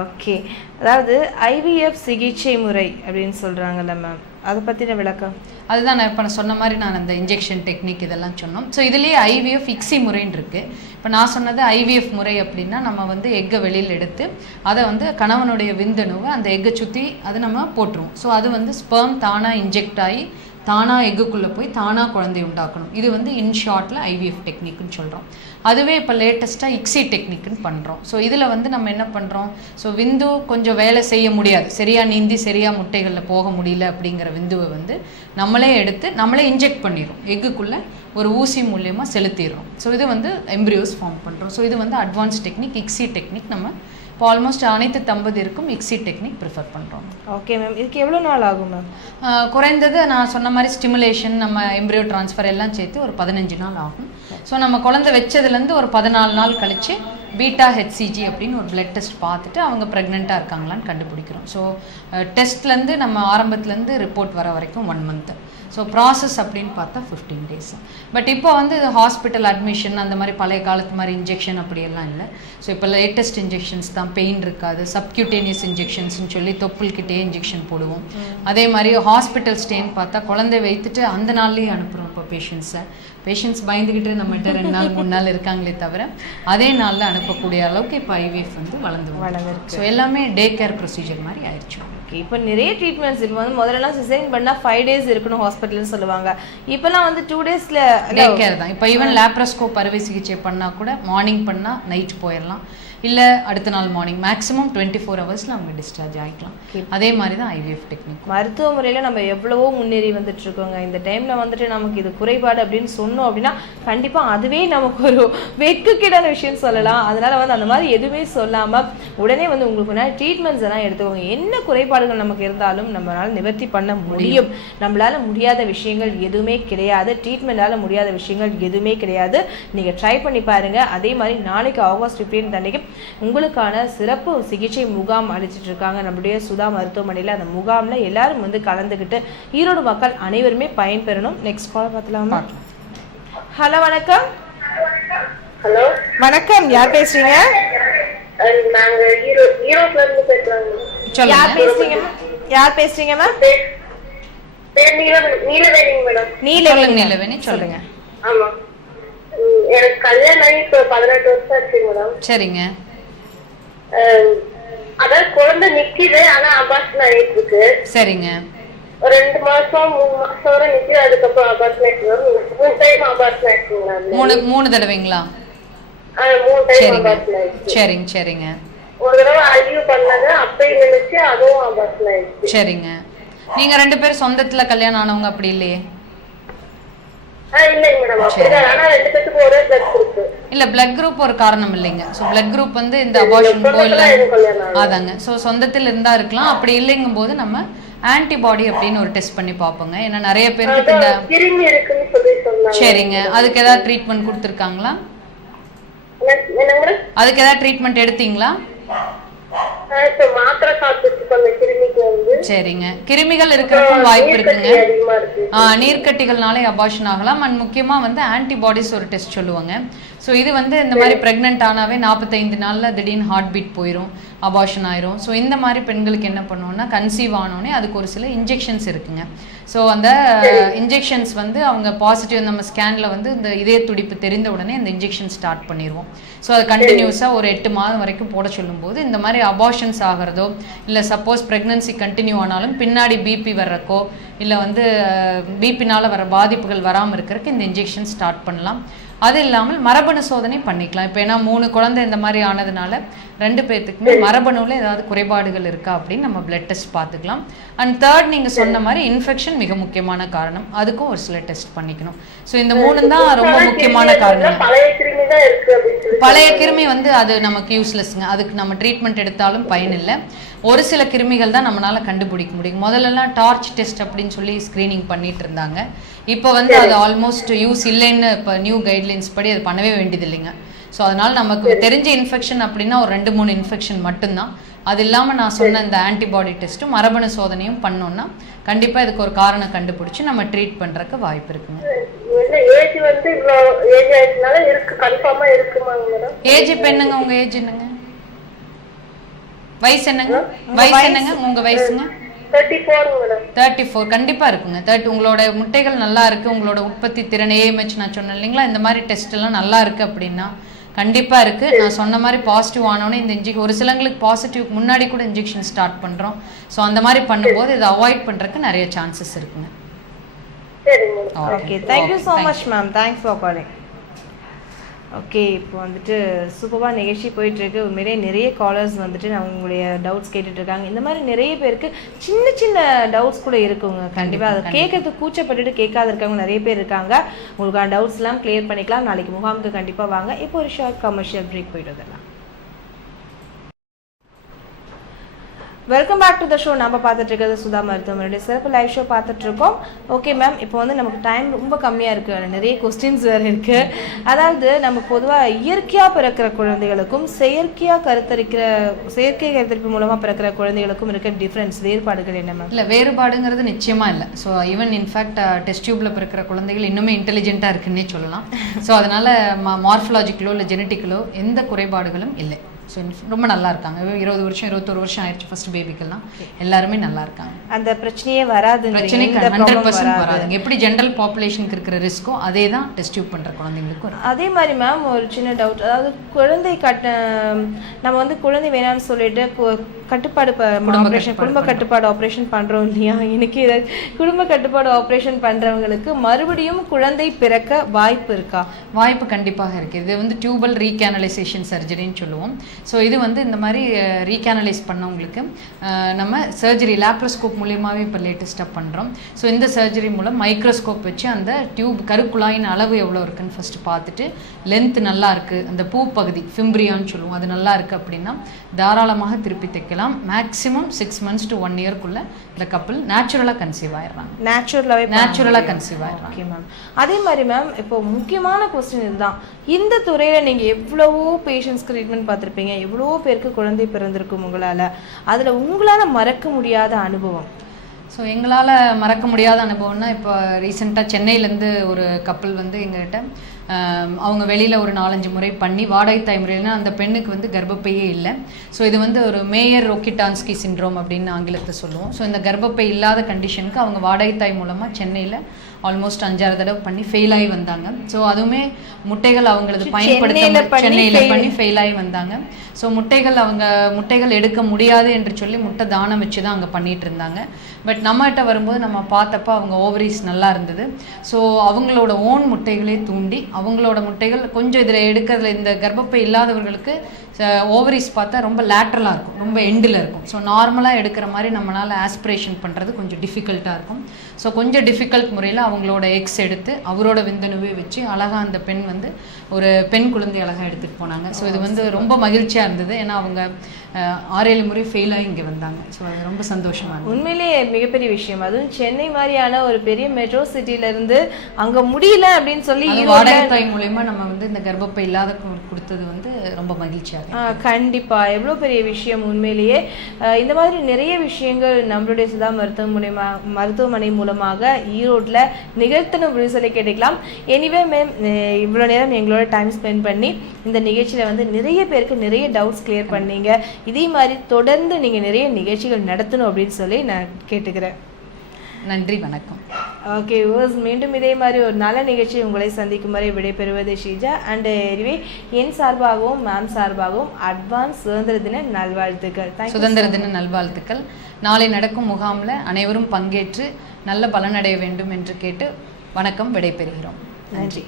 Okay. அதாவது IVF சிகிச்சை முறை அப்படின்னு சொல்கிறாங்கல்ல மேம், அதை பற்றின விளக்கம். அதுதான் நான் இப்போ சொன்ன மாதிரி நான் அந்த இன்ஜெக்ஷன் டெக்னிக் இதெல்லாம் சொன்னோம். ஸோ இதுலேயே ஐவிஎஃப் இக்ஸி முறைன்னு இருக்குது. இப்போ நான் சொன்னது ஐவிஎஃப் முறை அப்படின்னா நம்ம வந்து எக்கை வெளியில் எடுத்து அதை வந்து கணவனுடைய விந்தணுவை அந்த எக்கை சுற்றி அது நம்ம போட்டுருவோம். ஸோ அது வந்து ஸ்பெர்ம் தானாக இன்ஜெக்ட் ஆகி தானாக எக்குக்குள்ளே போய் தானாக குழந்தை உண்டாக்கணும். இது வந்து இன்ஷார்ட்டில் ஐவிஎஃப் டெக்னிக்னு சொல்கிறோம். அதுவே இப்போ லேட்டஸ்ட்டாக இக்ஸி டெக்னிக்னு பண்ணுறோம். ஸோ இதில் வந்து நம்ம என்ன பண்ணுறோம், ஸோ விந்து கொஞ்சம் வேலை செய்ய முடியாது, சரியாக நீந்தி சரியாக முட்டைகளில் போக முடியல அப்படிங்கிற விந்துவை வந்து நம்மளே எடுத்து நம்மளே இன்ஜெக்ட் பண்ணிடுறோம், எக்குக்குள்ளே ஒரு ஊசி மூலியமாக செலுத்திடுறோம். ஸோ இது வந்து எம்ப்ரியோஸ் ஃபார்ம் பண்ணுறோம். ஸோ இது வந்து அட்வான்ஸ் டெக்னிக், இக்ஸி டெக்னிக். நம்ம இப்போ ஆல்மோஸ்ட் அனைத்து தம்பதியருக்கும் இக்ஸி டெக்னிக் ப்ரிஃபர் பண்ணுறோம். Okay ma'am. இதுக்கு எவ்வளோ நாள் ஆகும் மேம்? குறைந்தது நான் சொன்ன மாதிரி ஸ்டிமுலேஷன் நம்ம எம்ப்ரியோ ட்ரான்ஸ்ஃபர் எல்லாம் சேர்த்து ஒரு 15 நாள் ஆகும். ஸோ நம்ம குழந்தை வச்சதுலேருந்து ஒரு 14 நாள் கழித்து பீட்டா ஹெச்சிஜி அப்படின்னு ஒரு பிளட் டெஸ்ட் பார்த்துட்டு அவங்க ப்ரெக்னெண்ட்டாக இருக்காங்களான்னு கண்டுபிடிக்கிறோம். ஸோ டெஸ்ட்லேருந்து நம்ம ஆரம்பத்துலேருந்து ரிப்போர்ட் வர வரைக்கும் 1 மந்த். ஸோ ப்ராசஸ் அப்படின்னு பார்த்தா 15 days. பட் இப்போ வந்து இது ஹாஸ்பிட்டல் அட்மிஷன் அந்த மாதிரி பழைய காலத்து மாதிரி இன்ஜெக்ஷன் அப்படியெல்லாம் இல்லை. ஸோ இப்போ லேட்டஸ்ட் இன்ஜெக்ஷன்ஸ் தான், பெயின் இருக்காது, சப்க்யூட்டேனியஸ் இன்ஜெக்ஷன்ஸ்னு சொல்லி தொப்புள்கிட்டே இன்ஜெக்ஷன் போடுவோம். அதே மாதிரி ஹாஸ்பிட்டல் ஸ்டேன்னு பார்த்தா குழந்தை வைத்துட்டு அந்த நாள்லேயே அனுப்புகிறோம். இப்போ பேஷண்ட்ஸ் பயந்துக்கிட்டு நம்மகிட்ட 2 நாள் 3 நாள் இருக்காங்களே தவிர அதே நாளில் அனுப்பக்கூடிய அளவுக்கு இப்போ ஐவிஎஃப் வந்து வளர்ந்துருக்கு. ஸோ எல்லாமே டே கேர் ப்ரொசீஜர் மாதிரி ஆயிடுச்சு. இப்போ நிறைய ட்ரீட்மெண்ட்ஸ் இப்போ வந்து முதல்லலாம் சிசேரியன் பண்ணால் 5 days இருக்கணும் ஹாஸ்பிட்டல்னு சொல்லுவாங்க. இப்போலாம் வந்து 2 daysல டே கேர் தான். இப்போ ஈவன் லேப்ரோஸ்கோப் அறுவை சிகிச்சை பண்ணால் கூட மார்னிங் பண்ணால் நைட் போயிடலாம், இல்லை அடுத்த நாள் மார்னிங், மேக்ஸிமம் 24 hours அவங்க டிஸ்சார்ஜ் ஆகிக்கலாம். அதே மாதிரி தான் ஐவிஎஃப் டெக்னிக். மருத்துவ முறையில் நம்ம எவ்வளவோ முன்னேறி வந்துட்டு இருக்கோங்க. இந்த டைமில் வந்துட்டு நமக்கு இது குறைபாடு அப்படின்னு சொன்னோம் அப்படின்னா கண்டிப்பாக அதுவே நமக்கு ஒரு வெட்கக்கேடான விஷயம் சொல்லலாம். அதனால வந்து அந்த மாதிரி எதுவுமே சொல்லாமல் உடனே வந்து உங்களுக்கு முன்னாடி ட்ரீட்மெண்ட்ஸ் எல்லாம் எடுத்துக்கோங்க. என்ன குறைபாடுகள் நமக்கு இருந்தாலும் நம்மளால் நிவர்த்தி பண்ண முடியும். நம்மளால முடியாத விஷயங்கள் எதுவுமே கிடையாது, ட்ரீட்மெண்டால முடியாத விஷயங்கள் எதுவுமே கிடையாது. நீங்கள் ட்ரை பண்ணி பாருங்க. அதே மாதிரி நாளைக்கு ஆகஸ்ட் 15 அன்னைக்கு உங்களுக்கான சிறப்பு சிகிச்சை முகாம் அளிச்சிட்டு இருக்காங்க நம்மளுடைய சுதா மருத்துவமனையில். அந்த முகாம்ல எல்லாரும் வந்து கலந்துக்கிட்டு ஈரோடு மக்கள் அனைவருமே பயன்பெறணும். நெக்ஸ்ட் கால் பார்க்கலாமா? ஹலோ வணக்கம். ஹலோ வணக்கம், யார் பேசுறீங்க? நாங்க ஈரோட்ல இருந்து பேசுறோம். யார் பேசுறீங்க மேம்? பேர் நீலவேணிங்க மேடம். நீலவேணி சொல்லுங்க. ஆமா, எனக்கு கல்யாணம் ஆகி இப்போ 18 வருஷம் ஆச்சு மேடம். சரிங்க. அதாவது குழந்தை நிக்குது, ஆனா அபார்ஷன் ஆகிட்டு இருக்கு. சரிங்க. 2 மாசம் 3 மாசம் வரை நிக்குது, அதுக்கப்புறம் அபார்ஷன் ஆயிடுச்சு. 3 டைம் அபார்ஷன் ஆயிடுச்சுங்களா? 3 தடவைங்களா? 3 டைம் அபார்ஷன் ஆயிடுச்சு. சரிங்க. ஒரு தடவை ஐயோ பண்ணாங்க, அப்பயும் நினைச்சு அதுவும் அபார்ஷன் ஆயிடுச்சு. சரிங்க. நீங்க 2 பேரும் சொந்தத்துல கல்யாணம் ஆனவங்க அப்படி இல்லையே? இல்ல, பிளட் குரூப் ஒரு காரணம் இல்லைங்க. ஸோ பிளட் குரூப் வந்து இந்த அபார்ஷன் போல அதாங்க. ஸோ சொந்தத்தில் இருந்தா இருக்கலாம். அப்படி இல்லைங்கும் போது நம்ம ஆன்டிபாடி அப்படின்னு ஒரு டெஸ்ட் பண்ணி பார்ப்போங்க. ஏன்னா நிறைய பேருக்கு இந்த சரிங்க. அதுக்கு ஏதாவது ட்ரீட்மெண்ட் கொடுத்துருக்காங்களா? அதுக்கு ஏதாவது ட்ரீட்மெண்ட் எடுத்தீங்களா? சரிங்க. கிருமிகள் இருக்கிறதுக்கும் வாய்ப்பு இருக்குங்க. நீர்க்கட்டிகள்னாலே அபார்ஷன் ஆகலாம். அண்ட் முக்கியமா வந்து ஆன்டிபாடிஸ் ஒரு டெஸ்ட் சொல்லுவாங்க. ஸோ இது வந்து இந்த மாதிரி பிரெக்னென்ட் ஆனாவே 45 நாள்ல திடீர்னு ஹார்ட் பீட் போயிடும், அபார்ஷன் ஆயிரும். ஸோ இந்த மாதிரி பெண்களுக்கு என்ன பண்ணுவோம்னா கன்சீவ் ஆனோடனே அதுக்கு ஒரு சில இன்ஜெக்ஷன்ஸ் இருக்குங்க. ஸோ அந்த இன்ஜெக்ஷன்ஸ் வந்து அவங்க பாசிட்டிவ் நம்ம ஸ்கேன்ல வந்து இந்த இதய துடிப்பு தெரிந்த உடனே அந்த இன்ஜெக்ஷன் ஸ்டார்ட் பண்ணிடுவோம். ஸோ அது கண்டினியூஸாக ஒரு 8 மாதம் வரைக்கும் போட சொல்லும்போது இந்த மாதிரி அபார்ஷன்ஸ் ஆகிறதோ இல்லை சப்போஸ் ப்ரெக்னன்சி கண்டினியூ ஆனாலும் பின்னாடி பிபி வர்றக்கோ இல்லை வந்து பிபினால் வர பாதிப்புகள் வராமல் இருக்கிறதுக்கு இந்த இன்ஜெக்ஷன் ஸ்டார்ட் பண்ணலாம். அது இல்லாமல் மரபணு சோதனை பண்ணிக்கலாம். இப்போ ஏன்னா 3 குழந்தை இந்த மாதிரி ஆனதுனால 2 பேர்த்துக்குமே மரபணுவில் ஏதாவது குறைபாடுகள் இருக்கா அப்படின்னு நம்ம பிளட் டெஸ்ட் பார்த்துக்கலாம். அண்ட் தேர்ட், நீங்கள் சொன்ன மாதிரி இன்ஃபெக்ஷன் மிக முக்கியமான காரணம், அதுக்கும் ஒரு சில டெஸ்ட் பண்ணிக்கணும். ஸோ இந்த 3 தான் ரொம்ப முக்கியமான காரணம். பழைய கிருமி வந்து அது நமக்கு யூஸ்லெஸ்ங்க. அதுக்கு நம்ம ட்ரீட்மெண்ட் எடுத்தாலும் பயன் இல்லை. ஒரு சில கிருமிகள் தான் நம்மளால கண்டுபிடிக்க முடியும். முதல்லலாம் டார்ச் டெஸ்ட் அப்படின்னு சொல்லி ஸ்க்ரீனிங் பண்ணிட்டு இருந்தாங்க. இப்போ வந்து அது ஆல்மோஸ்ட் யூஸ் இல்லைன்னு இப்போ நியூ கைட்லைன்ஸ் படி அது பண்ணவே வேண்டியது இல்லைங்க. ஸோ அதனால் நமக்கு தெரிஞ்ச இன்ஃபெக்ஷன் அப்படின்னா ஒரு 2-3 இன்ஃபெக்ஷன் மட்டும்தான். அது இல்லாமல் நான் சொன்ன இந்த ஆன்டிபாடி டெஸ்ட்டும் மரபணு சோதனையும் பண்ணோம்னா கண்டிப்பாக இதுக்கு ஒரு காரணம் கண்டுபிடிச்சி நம்ம ட்ரீட் பண்ணுறதுக்கு வாய்ப்பு இருக்குங்க. ஏஜ் இப்போ என்னங்க? உங்கள் ஏஜ் என்னங்க? வயசு என்னங்க? வயசு என்னங்க? உங்க வயசுங்க? 34 மேடம். 34 கண்டிப்பா இருக்குங்க. உங்களோட முட்டைகள் நல்லா இருக்கு, உங்களோட உற்பத்தி திறன் AMH நான் சொன்னேன் இல்லைங்களா, இந்த மாதிரி டெஸ்ட் எல்லாம் நல்லா இருக்கு அப்படின்னா கண்டிப்பா இருக்கு. நான் சொன்ன மாதிரி பாசிட்டிவ் ஆனோடனே இந்த ஒரு சிலங்களுக்கு பாசிட்டிவ் முன்னாடி கூட இன்ஜெக்ஷன் ஸ்டார்ட் பண்றோம். ஸோ அந்த மாதிரி பண்ணும்போது இதை அவாய்ட் பண்றதுக்கு நிறைய சான்சஸ் இருக்குங்க. Okay, thank you so much ma'am. Thanks for calling. Okay, இப்போ வந்துட்டு சூப்பராக நிகழ்ச்சி போயிட்டுருக்கு. உண்மையிலே நிறைய காலர்ஸ் வந்துட்டு உங்களுடைய டவுட்ஸ் கேட்டுட்ருக்காங்க. இந்த மாதிரி நிறைய பேருக்கு சின்ன சின்ன டவுட்ஸ் கூட இருக்குங்க. கண்டிப்பாக அதை கேட்கறதுக்கு கூச்சப்பட்டுட்டு கேட்காத இருக்கவங்க நிறைய பேர் இருக்காங்க. உங்களுக்கான டவுட்ஸ்லாம் கிளியர் பண்ணிக்கலாம். நாளைக்கு முகாமுக்கு கண்டிப்பாக வாங்க. இப்போ ஒரு ஷார்ட் கமர்ஷியல் பிரேக் போயிட்டு வந்துடலாம். Welcome back to the show. நம்ம பார்த்துட்டு இருக்கிறது சுதா மருத்துவமனையுடைய சிறப்பு லைவ் ஷோ பார்த்துட்டு இருக்கோம். ஓகே மேம், இப்போ வந்து நமக்கு டைம் ரொம்ப கம்மியாக இருக்குது, நிறைய கொஸ்டின்ஸ் வேறு இருக்குது. அதாவது நம்ம பொதுவாக இயற்கையாக பிறக்கிற குழந்தைகளுக்கும் செயற்கை கருத்தரிப்பு மூலமாக பிறக்கிற குழந்தைகளுக்கும் இருக்க டிஃப்ரென்ஸ், வேறுபாடுகள் என்ன மேம்? இல்லை, வேறுபாடுங்கிறது நிச்சயமாக இல்லை. ஸோ ஈவன் இன்ஃபேக்ட் டெஸ்ட் டியூப்ல பிறக்கிற குழந்தைகள் இன்னுமே இன்டெலிஜென்ட்டாக இருக்குன்னே சொல்லலாம். ஸோ அதனால மார்ஃபலாஜிக்கலோ இல்லை ஜெனட்டிக்கலோ எந்த குறைபாடுகளும் இல்லை. ஸோ ரொம்ப நல்லா இருக்காங்க. 20 வருஷம் 21 வருஷம் ஆயிடுச்சு ஃபர்ஸ்ட் பேபிக்கெல்லாம். எல்லாருமே நல்லா இருக்காங்க. அந்த பிரச்சனையே வராது. பிரச்சனைக்கு 100% வராதுங்க. எப்படி ஜென்ரல் பாப்புலேஷனுக்கு இருக்கிற ரிஸ்க்கோ அதே தான் டெஸ்ட் டியூப் பண்ணுற குழந்தைங்களுக்கும். அதே மாதிரி மேம் ஒரு சின்ன டவுட், அதாவது நம்ம வந்து குழந்தை வேணாம்னு சொல்லிட்டு கட்டுப்பாடு குடும்ப கட்டுப்பாடு ஆப்ரேஷன் பண்ணுறோம் இல்லையா? எனக்கு குடும்ப கட்டுப்பாடு ஆப்ரேஷன் பண்ணுறவங்களுக்கு மறுபடியும் குழந்தை பிறக்க வாய்ப்பு இருக்கா? வாய்ப்பு கண்டிப்பாக இருக்குது. இது வந்து டியூபல் ரீகேனலைசேஷன் சர்ஜரின்னு சொல்லுவோம். ஸோ இது வந்து இந்த மாதிரி ரீகேனலைஸ் பண்ணவங்களுக்கு நம்ம சர்ஜரி லேப்ரோஸ்கோப் மூலியமாகவே இப்போ லேட்டஸ்ட்டாக பண்ணுறோம். ஸோ இந்த சர்ஜரி மூலம் மைக்ரோஸ்கோப் வச்சு அந்த டியூப் கருக்குழாயின் அளவு எவ்வளோ இருக்குன்னு ஃபஸ்ட்டு பார்த்துட்டு லென்த் நல்லா இருக்குது, அந்த பூ பகுதி ஃபிம்ப்ரியான்னு சொல்லுவோம், அது நல்லா இருக்குது அப்படின்னா தாராளமாக திருப்பி தைக்கலாம். மேக்ஸிமம் 6 months to 1 yearக்குள்ள இந்த கப்பல் நேச்சுரலாக கன்சீவ் ஆயிடுறாங்க. நேச்சுரலாக கன்சீவ் ஆயிடுறாங்க. Okay ma'am. அதே மாதிரி மேம் இப்போ முக்கியமான கொஸ்டின் இதுதான், இந்த துறையில் நீங்கள் எவ்வளவோ பேஷண்ட்ஸ்க்கு ட்ரீட்மெண்ட் பார்த்துருப்பீங்க, எவ்வளவோ பேருக்கு குழந்தை பிறந்திருக்கும் உங்களால், அதில் உங்களால் மறக்க முடியாத அனுபவம்? ஸோ எங்களால் மறக்க முடியாத அனுபவம்னா, இப்போ ரீசெண்டாக சென்னையிலேருந்து ஒரு கப்பல் வந்து எங்கள்கிட்ட அவங்க வெளியில் ஒரு 4-5 முறை பண்ணி வாடகை தாய் முறையில்னா அந்த பெண்ணுக்கு வந்து கர்ப்பப்பையே இல்லை. ஸோ இது வந்து ஒரு மேயர் ரோக்கிட்டான்ஸ்கி சிண்ட்ரோம் அப்படின்னு ஆங்கிலத்தை சொல்லுவோம். ஸோ இந்த கர்ப்பப்பை இல்லாத கண்டிஷனுக்கு அவங்க வாடகை தாய் மூலமாக சென்னையில் ஆல்மோஸ்ட் 5-6 தடவை பண்ணி ஃபெயில் ஆகி வந்தாங்க. ஸோ அதுவுமே முட்டைகள் அவங்களது பயன்படுத்த சென்னையில் பண்ணி ஃபெயில் ஆகி வந்தாங்க. ஸோ முட்டைகள் எடுக்க முடியாது என்று சொல்லி முட்டை தானம் வச்சு தான் அங்கே பண்ணிட்டு இருந்தாங்க. பட் நம்மகிட்ட வரும்போது நம்ம பார்த்தப்ப அவங்க ஓவரிஸ் நல்லா இருந்தது. ஸோ அவங்களோட ஓன் முட்டைகளே தூண்டி அவங்களோட முட்டைகள் கொஞ்சம் இதில் எடுக்கிறதுல இந்த கர்ப்பப்பை இல்லாதவர்களுக்கு ஓவரிஸ் பார்த்தா ரொம்ப லேட்ரலாக இருக்கும், ரொம்ப எண்டில் இருக்கும். ஸோ நார்மலாக எடுக்கிற மாதிரி நம்மளால் ஆஸ்பிரேஷன் பண்ணுறது கொஞ்சம் டிஃபிகல்ட்டாக இருக்கும். ஸோ கொஞ்சம் டிஃபிகல்ட் முறையில் அவங்களோட எக்ஸ் எடுத்து அவரோட விந்தணுவே வச்சு அழகாக அந்த பெண் வந்து ஒரு பெண் குழந்தை அழகாக எடுத்துகிட்டு போனாங்க. ஸோ இது வந்து ரொம்ப மகிழ்ச்சியாக இருந்தது. ஏன்னா அவங்க 6-7 முறை ஃபெயில் ஆகி இங்கே வந்தாங்க. ஸோ அது ரொம்ப சந்தோஷமாக இருந்தது. உண்மையிலேயே மிகப்பெரிய விஷயம். அதுவும் சென்னை மாதிரியான ஒரு பெரிய மெட்ரோ சிட்டியிலேருந்து அங்கே முடியல அப்படின்னு சொல்லி வாடகை தாய் மூலயமா நம்ம வந்து இந்த கர்ப்பப்பை இல்லாத கொடுத்தது வந்து ரொம்ப மகிழ்ச்சியாக. கண்டிப்பாக எவ்வளோ பெரிய விஷயம் உண்மையிலேயே. இந்த மாதிரி நிறைய விஷயங்கள் நம்மளுடைய சுதா மருத்துவமனை மூலமாக ஈரோட்டில் நிகழ்த்தணும் அப்படின்னு சொல்லி கேட்டுக்கலாம். எனிவே மேம், இவ்வளோ நேரம் எங்களோட டைம் ஸ்பெண்ட் பண்ணி இந்த நிகழ்ச்சியில் வந்து நிறைய பேருக்கு நிறைய டவுட்ஸ் கிளியர் பண்ணீங்க. இதே மாதிரி தொடர்ந்து நீங்கள் நிறைய நிகழ்ச்சிகள் நடத்தணும் அப்படின்னு சொல்லி நான் கேட்டுக்கிறேன். நன்றி, வணக்கம். ஓகே, மீண்டும் இதே மாதிரி ஒரு நல்ல நிகழ்ச்சி உங்களை சந்திக்கும் வரை விடைபெறுவது ஷீஜா. அண்ட் எனிவே என் சார்பாகவும் மேம் சார்பாகவும் அட்வான்ஸ் சுதந்திர தின நல்வாழ்த்துக்கள். சுதந்திர தின நல்வாழ்த்துக்கள். நாளை நடக்கும் முகாமில் அனைவரும் பங்கேற்று நல்ல பலனடைய வேண்டும் என்று கேட்டு வணக்கம், விடைபெறுகிறோம். நன்றி.